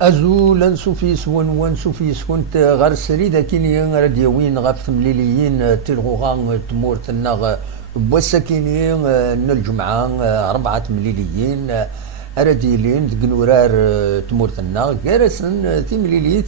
ازولا سوفيس ون سوفيس كنت غير سريدا كيني راديوين غاف تمليليين تلغوغا تمورتنا بوساكيني الجمعة 4 تمليليين أراديلين تقنورار تمورتنا كارسن تمليليت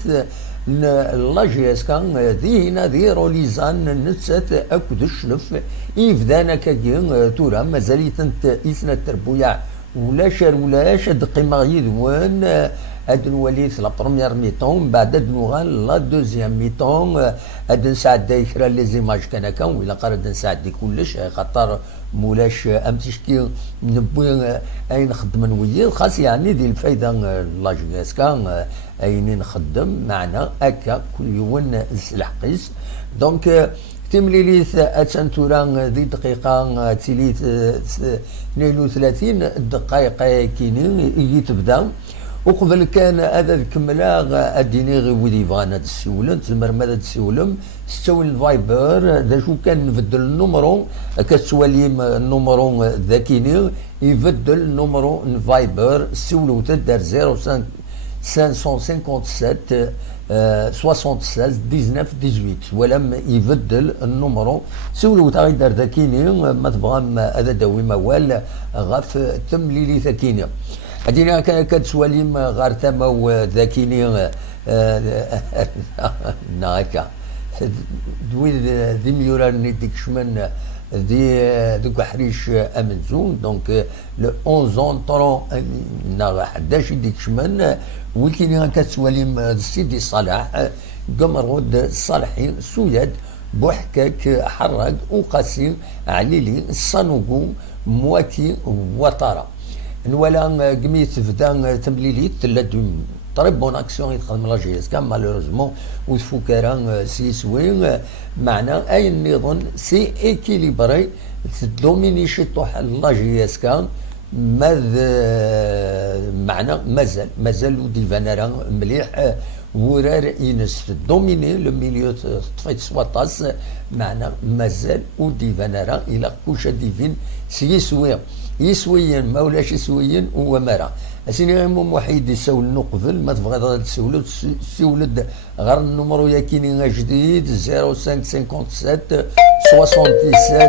لاجيس كان ذي هنا ذي روليزان نتسات أكد الشلف إفدانا كاكين تورا مازاليت انت إسنا التربويا ولاش دقيمة يدوان ادن وليت لا بروميير ميتون بعد نوغال لا دوزيام ميتون ادن ساعد دايكرا لي زيماج كان كان ولا قرد نساعد دي كلش خاطر مولاش امتشكي نبوي اي نخدم ويا خاص يعني دي الفايده لاجيس كان اين نخدم معنا هكا كل يوم السلحقيس دونك تمليليت اتسنتورا ذي دقيقه تيليت 32 دقائق كينين يجي تبدا وقبل كان هذا الكملا اديني غير ودي بغانا تسولن تزمر ماذا تسولم ستوي الفايبر دا شو كان نبدل النمرو كتسوالي النمرو ذاكيني يبدل النمرو الفايبر سولو تدار 05 557 76 19 18 ولم يبدل النمرو سولو تاعي دار ذاكيني ما تبغى هذا داوي موال غاف تمليلي ثاكيني ادينا كتسواليم غار تما ذاكيني ناكا دوي ذي ميوراني ديك شمن دوك حريش امنزون دونك لو 11 طرون نا 11 ديك شمن وكيني كتسواليم سيدي صلاح قمرود صالحي سويد بوحكاك حرق وقاسي عليلي صانوكو مواكي وطارا نوالا قميت فدا تمليليت تلاد طريب بون اكسيون يتخدم لا جي اس كام مالوروزمون وتفوكارا سيسوي معنا اي نظن سي ايكيليبري تدوميني شي طوح لا جي اس كام معنا مازال ودي فانارا مليح ورار ينس دوميني لو ميليو طفيت سواطاس معنا مازال ودي فانارا الى كوشا ديفين سيسوي يسويين ما ولاش يسويين هو مرا اسيني غير وحيد يسول نقبل ما تبغي تسولد سولد غير النمرو يا كيني جديد 0557 77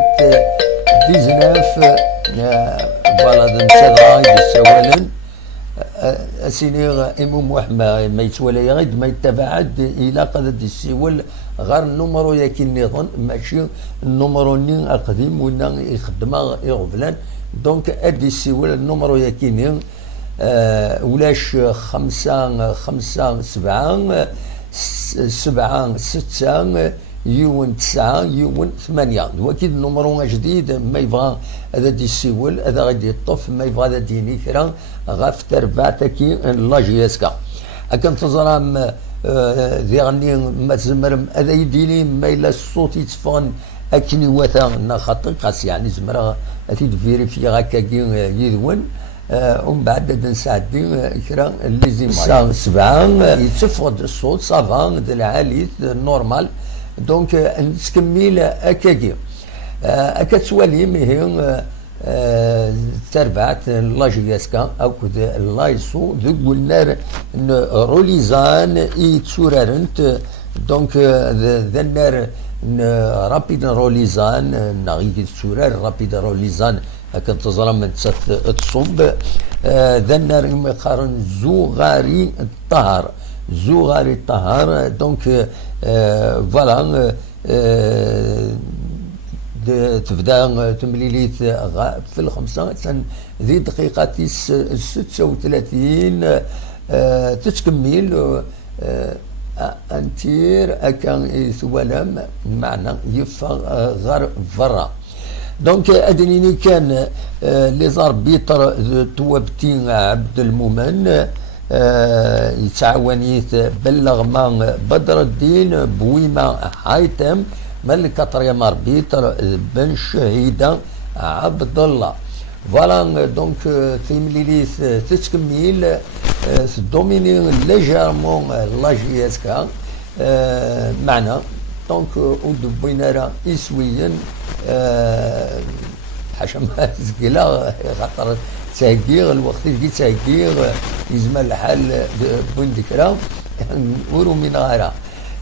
19 فوالا نتسرع يسولن اسيني امام وحما ما يتولى غير ما يتبعد الى قد يسول غير النمرو يا كيني نظن ماشي النمرو ني القديم ولا يخدمها يغفلان دونك ادي السيول النمرو يا كيني ولاش 5 7 6 يون 9 يون 8 واكيد النمرو جديد ما يبغى هذا دي السيول هذا غادي يطف ما يبغى هذا ديني كرا غاف تربع تاكي لا جي اس كا اكن تزرام ذي غني ما تزمرم هذا يديني ما الا الصوت يتفغن اكني واتا خاطر خاص يعني زمرا تيد فيريفي هكا يدون ومن بعد نساعدي كرا اللي زي الساعه 7 يتفقد الصوت صافا العالي نورمال دونك نتكمل هكاكي هكا تسوالي هي تربعت لاجياسكا او كذا لايسو ذو النار روليزان يتسورارنت دونك ذا النار رابيد روليزان نغيد تسورار رابيد روليزان هكا تظلم تصب ذا النار يقارن زوغاري الطهر زوغاري الطهر دونك فوالا تبدا تمليليت في الخمسة ذي دقيقة 36 تتكمل انتير اكان ثوالم معنى يفغ غير فرا دونك ادنيني كان لي زاربيتر توابتين عبد المؤمن يتعاونيت بلغما بدر الدين بويما حايتم من الكاتريام اربيتر بن شهيده عبد الله فوالا دونك تيمليليث تتكمل دوميني ليجيرمون لا جي اس كا معنا دونك ودبينا راه اسويا حاشا ما تسقيلا خاطر تهكيغ الوقت اللي تهكيغ يزمل الحال بوين ذكرى ورو من غيرها.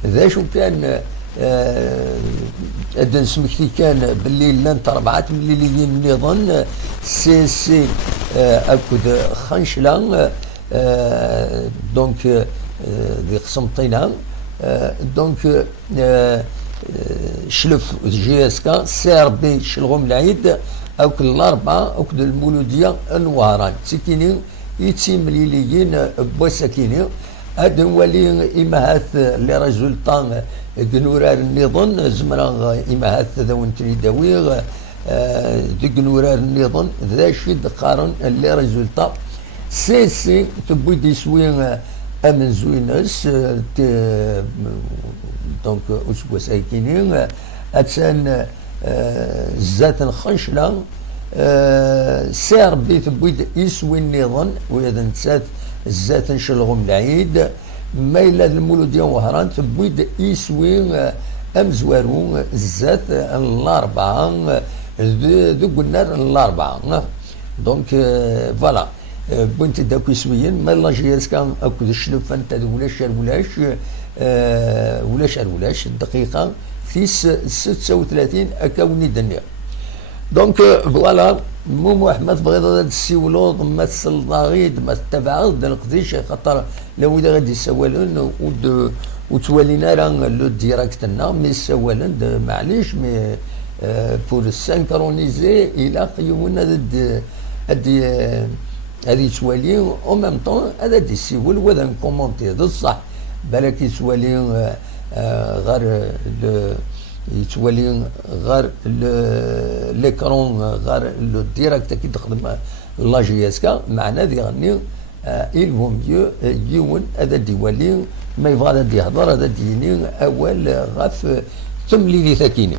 ذا شو كان أدن سمكتي كان باللي لانت ربعة مليليين نظن سي أكد خنشلا دونك ذي قسمطينا دونك شلف جي اس كا سي ربي شلغم العيد أوك الأربعة أوك المولودية نواران تسكيني يتيمليليين بوسكيني هاد ولي إمهات لي ريزولطان كنورار النظام زمرا إمهات ذوين تريداويغ كنورار النظام ذا شد قارن لي ريزولطا سي تبوي ديسوين أمن زوينس دونك أسبوع سايكينين أتسان زات خنشلا سي ربي تبوي يسوي النظام وإذا نسات زات شلغم العيد ما إلا المولودية وهران تبويد يسوي أمزوارو زات الأربعة ذو قلنا الأربعة دونك فوالا بنت داك يسويين ما الله جيرس كان أكو الشلف أنت ولاش الدقيقة في 36 أكاوني دنيا دونك فوالا مو احمد بغيت هذا السيولوط ما السلطاغيد ما التبعات ديال القديش خاطر لو اذا غادي يسوالون وتولينا راه لو ديراكتنا مي يسوالون معليش مي بور سانكرونيزي الى قيومنا هادي توالي او ميم طون هذا دي سيول وهذا نكومونتي الصح بالك يتوالي غير يتولي غير ليكرون غير لو ديراكت كي تخدم لا جي اس كا معنا ذي غني il vaut mieux يون هذا ديوالي ما يبغى هذا يهضر هذا ديني اول غاف تمليلي ثاكيني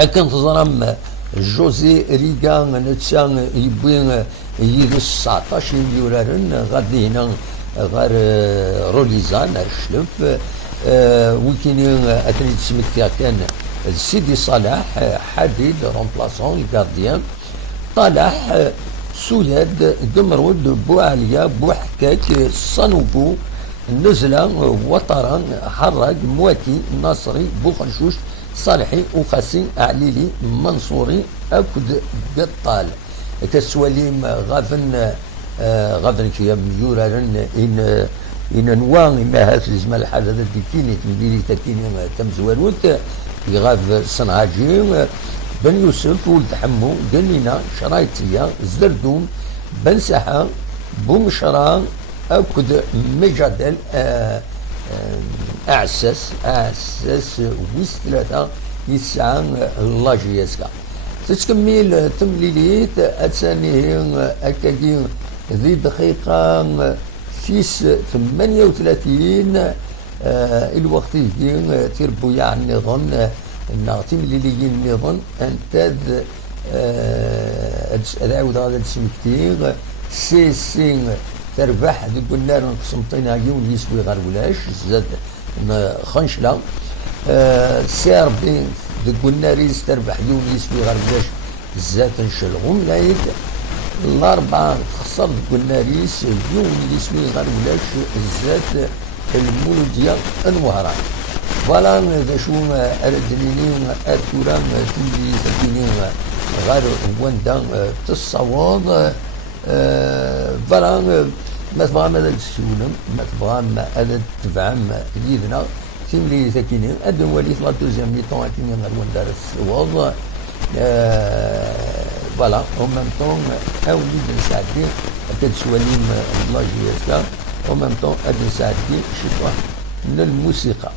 اكن تزرم جوزي ريغان نتسان يبوين يدس 19 يورارن غادي هنا غير روليزان الشلف ويكيني أتني تسميك فيها كان سيدي صلاح حديد رومبلاسون الكارديان طالح سولاد قمرود بوعليا بوحكاك صنوبو نزلة وطران حراق مواتي ناصري بوخنشوش صالحي وخاسي عليلي منصوري أكد قطال كسواليم غافن كيا ميورارن إن نوان ما هاش زمان الحاجة ذا ديكيني تمديني تكيني تم زوالوت يغاف صنعاجي بن يوسف ولد حمو قنينا شرايطية زردوم بن سحا بومشران أكد مجادل أعساس ويس ثلاثة يسعان لاجيسكا تتكمل تمليليت أتسانيهن أكادين ذي دقيقة فيس 38 الوقت يجين تربو يعني ظن النغتيم اللي النظام انتاد أدعود هذا السمكتين سين تربح ذي قلنا نقسمطين يوم يسوي غير ولاش زاد خنشلة سيربين ذي قلنا ريز تربح يوم يسوي غير ولاش زاد نشلغم لايد الأربعة خسر قلنا ريس يوم يسوي غير ولاش زاد المولودية انوهران فوالا ذا شو أردنيني أرتوران تنجي سكيني غير وندا تصوض فوالا ما تبغى ما تسولم ما تبغى ما هذا تفهم يدنا تملي سكيني أدن ولي لا دوزيام ميطون كيني غير وندا الصوض فوالا او ميم طون اوليد نساعدي كتسواليم لا جي اس كا او ميم طون اد نساعدي شي واحد من الموسيقى.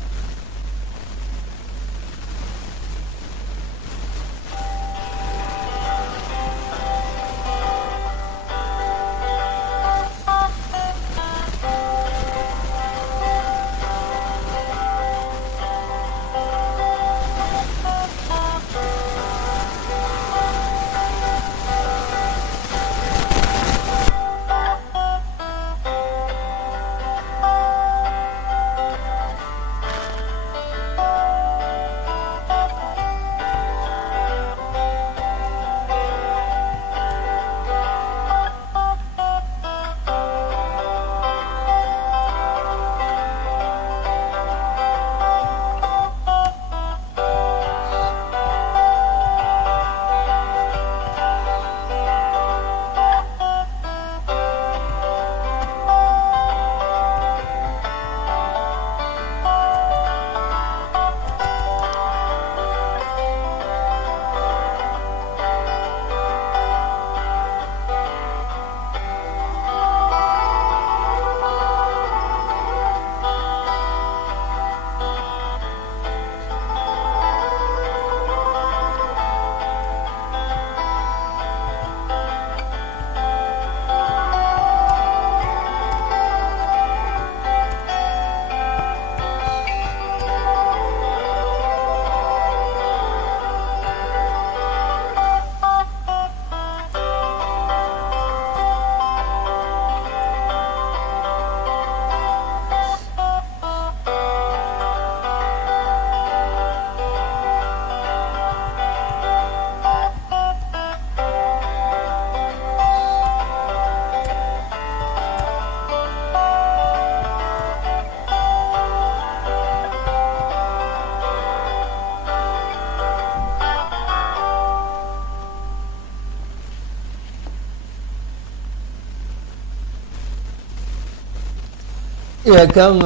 إيه كان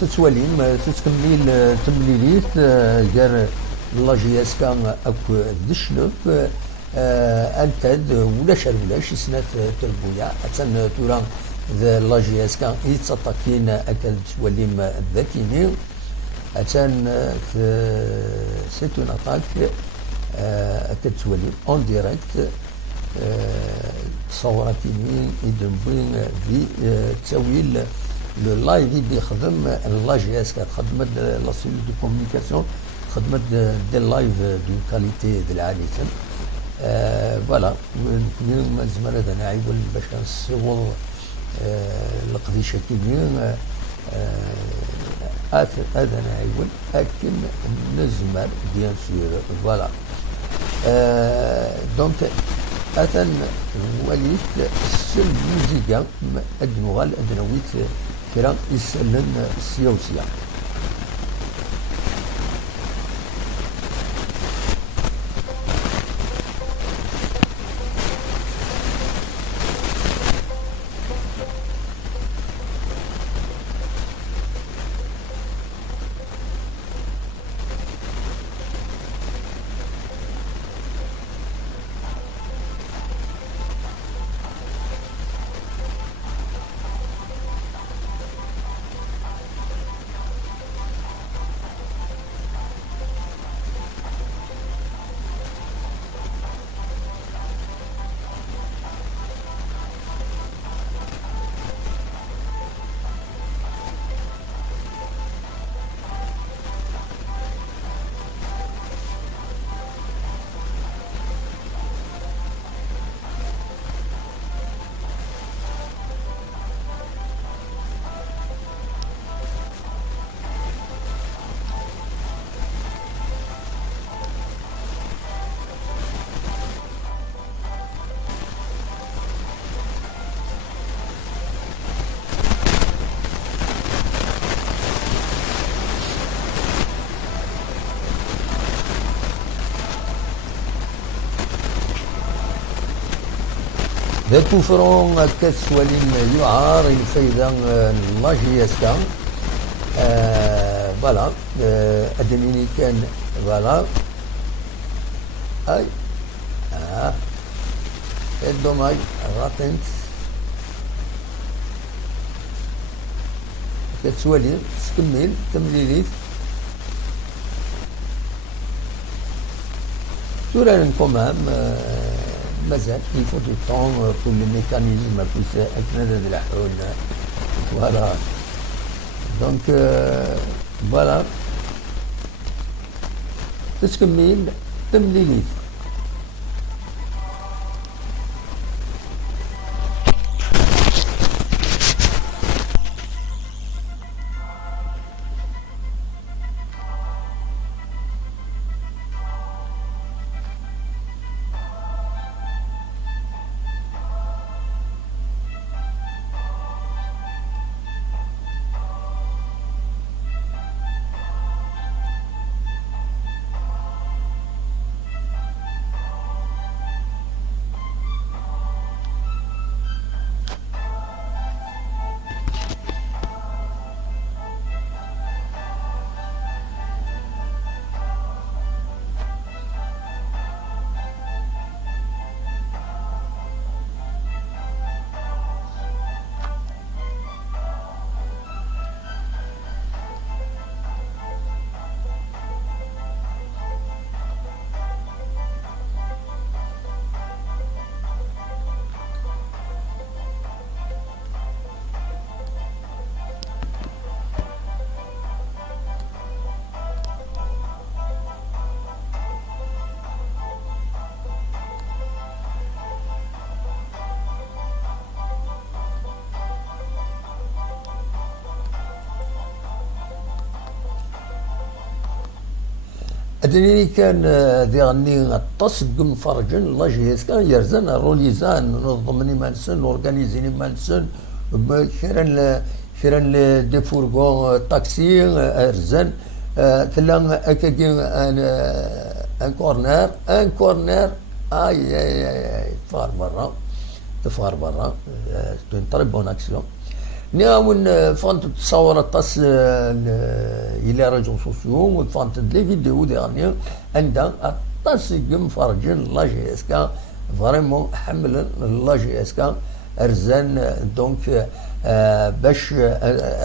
تتوليم تتكمل تمليليت جار لاجياس كان أكو دشلف أنتد ولاش سنة تربويا أتن توران ذا لاجياس كان يتسطكين أكل توليم ذاتيني أتن سيتون أتاك أكل توليم أون ديريكت تصوراتيني يدنبين في تسويل لو لايف اللي خدم لاجياس خدمت لا سيل دو كومونيكاسيون خدمت دي لايف دو كاليتي ديال العالية فوالا من زمان هذا نعيول باش نصور القضية كيمين هذا نعيول لكن نزمر بيان سور فوالا دونك أثن وليت السل ميزيكا أدنوغال أدنويت كرا يسلن السيوسيا ذا كفرون كتسوالين يعار الفايدة لاجياس كان فوالا أدنيني كان فوالا أي الدوماي غاتنت كتسوالين تكمل تمليليت تورا نكمام مازال يفوت الطون كل الميكانيزم كل أكنادة الحول فوالا دونك فوالا تكمل تمليليت أدريني كان ذي غني التصق فرجن الله جهاز كان يرزن روليزان نظمني مانسن أورغانيزيني مانسن كيران دي فورغون تاكسي أرزن تلا أكاكي ان كورنر اي فار برا تفار برا تون تري بون اكسيون نياون فانت تصور الطاس الى ريزو سوسيو فانت لي فيديو ديغني عندها الطاس يقم فرجين لا جي اس كا فريمون حمل لا جي اس كا ارزان دونك باش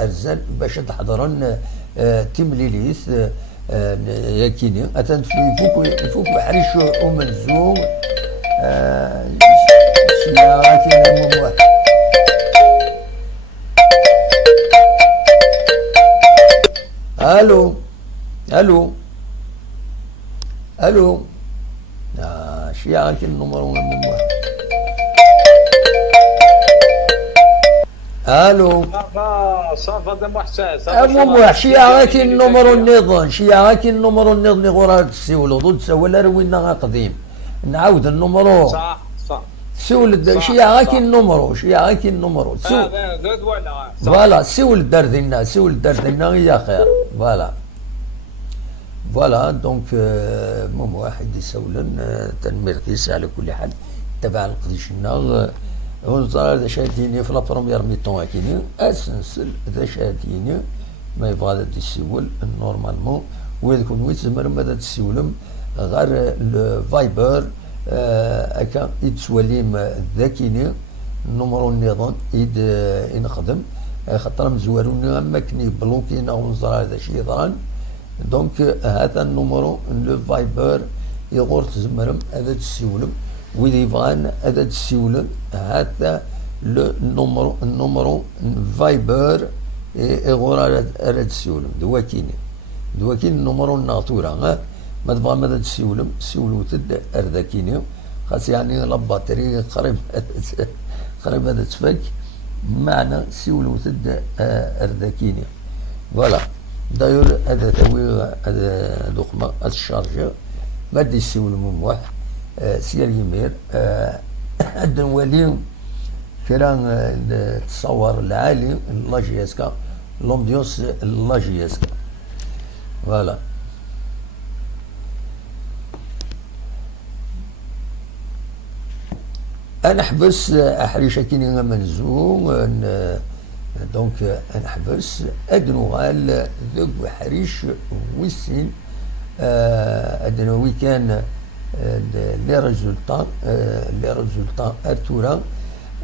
ارزان باش تحضرن تمليليث ياكيني اتن فوق حريش ومنزوم سياراتي الو الو الو شيعة النمر من واحد الو صافا دم حساس المهم شيعة النمر النظام شيعة النمر النظام غورا تسولو ضد سولا روينا قديم نعاود النمر صح صح سول شيعة النمر شيعة النمر فوالا سول دار دينا سول دار دينا يا خير فوالا فوالا دونك المهم واحد يسولن تنميرتيس على كل حال تبع القديشنا ونظر هذا شاديني في لابروميير ميطون كيني اسنسل ذا شاديني ما يبغى هذا تسول نورمالمون وين كون وين تزمر ماذا تسولم غير الفايبر هكا يتسوليم ذاكيني نمرو النظام يد ينخدم خاطر مزوارون اما كني بلوكينا ونظر هذا شي يضران دونك هذا النمرو لو فايبر يغور تزمرم هذا تسولم وإذا يبغان هذا تسولم هذا لو النمرو فايبر يغور هذا تسولم دواكيني النمرو الناطورة ما تبغى ماذا تسولم سولو تد ارداكيني خاص يعني لا باتري قريب هذا تفك معنا سولو تد ارداكيني فوالا داير هذا ثوي هذا دوخما الشارجر ما دي يسولو من واحد سير يمير الدنوالي كرا تصور العالي لا جي اس كا لومبيونس لا جي اس كا فوالا انا حبس احريشه كيني منزوم دونك انا حبس ادنوغال ذوك حريش ويسين ادنوي كان لي ريزولطا ارتورا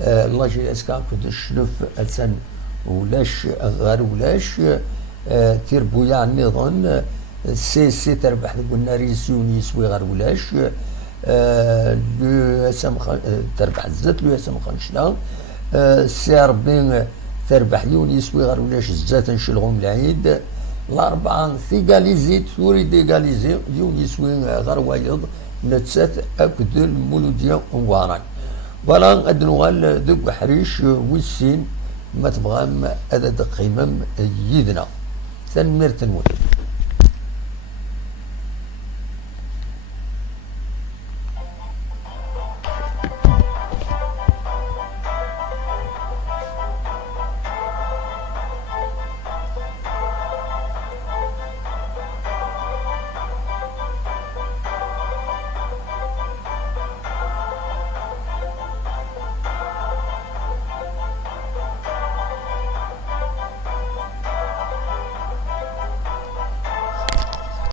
لا جي اس كا كنت شلف السن ولاش غير ولاش تيربويا النظام سي تربح قلنا ريسيون يسوي غير ولاش لو اسم تربح الزت لو اسم خنشلا سي ربي تربح يون يسوي غير ولاش الزات نشلغهم العيد الاربعه ثيغاليزي توري ديغاليزي يون يسوي غير وايض نتسات اكد المولوديه واران فوالا ادنوغال ذوك حريش ويسين ما تبغى هذا قيمم يدنا تنمير تنموت